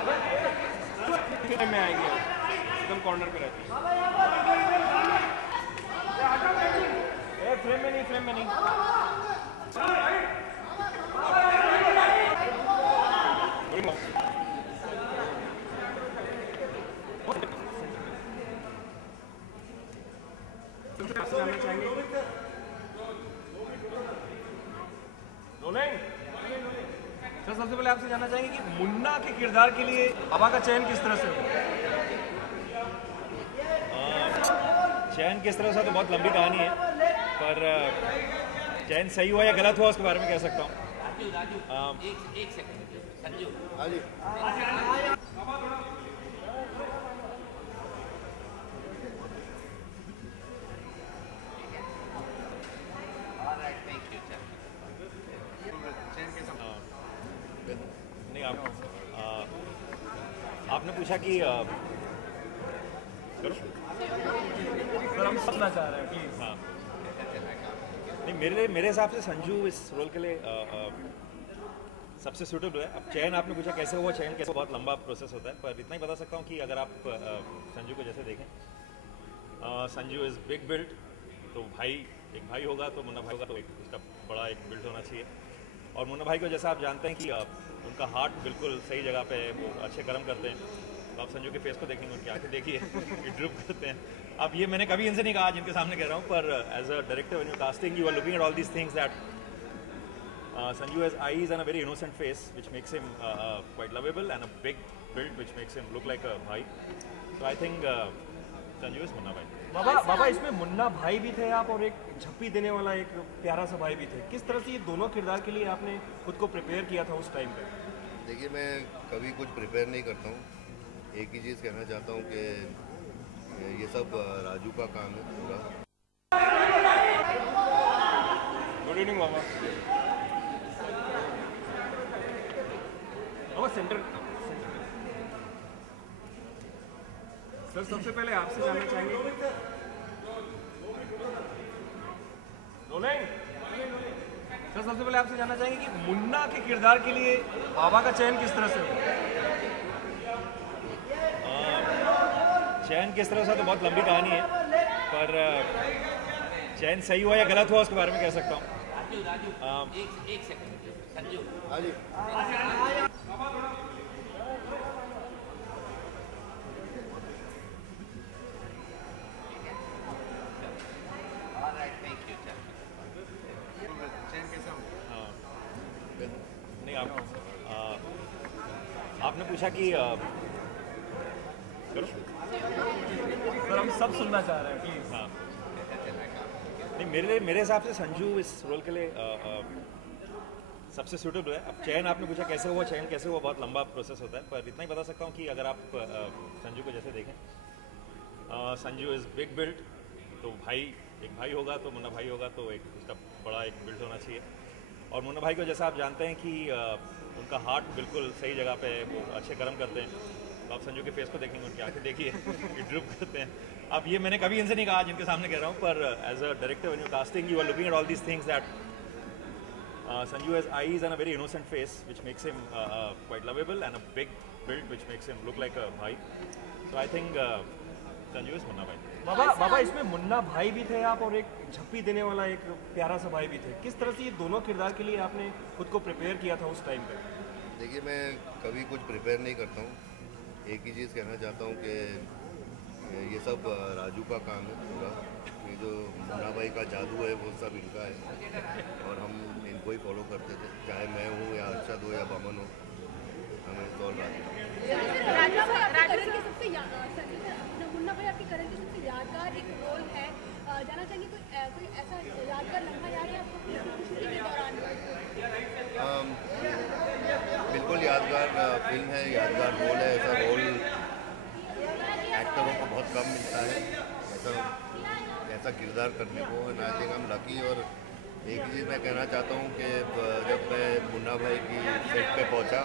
में आएंगे एकदम कॉर्नर पे रहती है। फ्रेम में नहीं, फ्रेम में नहीं। सर सबसे पहले आपसे जानना चाहेंगे कि मुन्ना के किरदार के लिए बाबा का चयन किस तरह से हुआ? चयन किस तरह से तो बहुत लंबी कहानी है, पर चयन सही हुआ या गलत हुआ उसके बारे में कह सकता हूँ। एक सेकंड संजू। हाँ जी। नहीं, आपने पूछा कि सर हम समझना चाह रहे हैं प्लीज। हाँ, नहीं, मेरे हिसाब से संजू इस रोल के लिए सबसे सूटेबल है। अब चयन आपने पूछा कैसे हुआ, चयन कैसे, बहुत लंबा प्रोसेस होता है, पर इतना ही बता सकता हूँ कि अगर आप संजू को जैसे देखें, संजू इज़ बिग बिल्ड, तो भाई एक भाई होगा तो मुन्ना भाई होगा तो एक उसका बड़ा एक बिल्ड होना चाहिए। और मुन्ना भाई को जैसा आप जानते हैं कि उनका हार्ट बिल्कुल सही जगह पे है, वो अच्छे कर्म करते हैं। तो आप संजू के फेस को देखेंगे, उनकी आंखें देखिए कि ड्रिप करते हैं। अब ये मैंने कभी इनसे नहीं कहा, जिनके सामने कह रहा हूँ, पर as a director when you casting you are looking at all these things that Sanju has eyes and a very innocent face which makes him quite lovable, and a big build which makes him look like a bhai. So I think Sanju is Munna bhai. बाबा इसमें मुन्ना भाई भी थे आप, और एक झप्पी देने वाला एक प्यारा सा भाई भी थे। किस तरह से ये दोनों किरदार के लिए आपने खुद को प्रिपेयर किया था उस टाइम पे? देखिए, मैं कभी कुछ प्रिपेयर नहीं करता हूँ। एक ही चीज़ कहना चाहता हूँ कि ये सब राजू का काम है पूरा। गुड इवनिंग बाबा। सेंटर सर सबसे पहले आपसे जानना चाहेंगे सर सबसे पहले आपसे जानना चाहेंगे कि मुन्ना के किरदार के लिए बाबा का चयन किस तरह से हुआ? चयन किस तरह से तो बहुत लंबी कहानी है, पर चयन सही हुआ या गलत हुआ उसके बारे में कह सकता हूँ। एक सेकंड संजू। हाँ जी। नहीं, आपने पूछा कि सर हम सब सुनना चाह रहे हैं प्लीज। हाँ, नहीं, मेरे हिसाब से संजू इस रोल के लिए सबसे सूटेबल है। अब चयन आपने पूछा कैसे हुआ, चयन कैसे हुआ, बहुत लंबा प्रोसेस होता है, पर इतना ही बता सकता हूँ कि अगर आप संजू को जैसे देखें, संजू इज़ बिग बिल्ड, तो भाई एक भाई होगा तो मुन्ना भाई होगा तो एक उसका बड़ा एक बिल्ड होना चाहिए। और मुन्ना भाई को जैसा आप जानते हैं कि उनका हार्ट बिल्कुल सही जगह पे है, वो अच्छे कर्म करते हैं। तो आप संजू के फेस को देखेंगे, उनकी आंखें देखिए कि ड्रिप करते हैं। अब ये मैंने कभी इनसे नहीं कहा, जिनके सामने कह रहा हूँ, पर as a director when you casting you are looking at all these things that Sanju has eyes and a very innocent face which makes him quite lovable, and a big build which makes him look like a bhai. So I think Sanju is Munna bhai. बाबा इसमें मुन्ना भाई भी थे आप, और एक झप्पी देने वाला एक प्यारा सा भाई भी थे। किस तरह से ये दोनों किरदार के लिए आपने खुद को प्रिपेयर किया था उस टाइम पे? देखिए, मैं कभी कुछ प्रिपेयर नहीं करता हूँ। एक ही चीज़ कहना चाहता हूँ कि ये सब राजू का काम है पूरा। ये जो मुन्ना भाई का जादू है वो सब इनका है, और हम इनको ही फॉलो करते थे, चाहे मैं हूँ या अरशद हो या बमन हो, हमें तो मुन्ना भाई आपकी करेंट की सबसे यादगार एक रोल है, जाना चाहेंगे कोई ऐसा यादगार लम्हा याद है आपको शूटिंग के दौरान? बिल्कुल यादगार फिल्म है, यादगार रोल है। ऐसा रोल एक्टरों को बहुत कम मिलता है, ऐसा किरदार करने को, and I think I am lucky. और एक ही चीज़ मैं कहना चाहता हूँ कि जब मैं मुन्ना भाई की सेट पे पहुँचा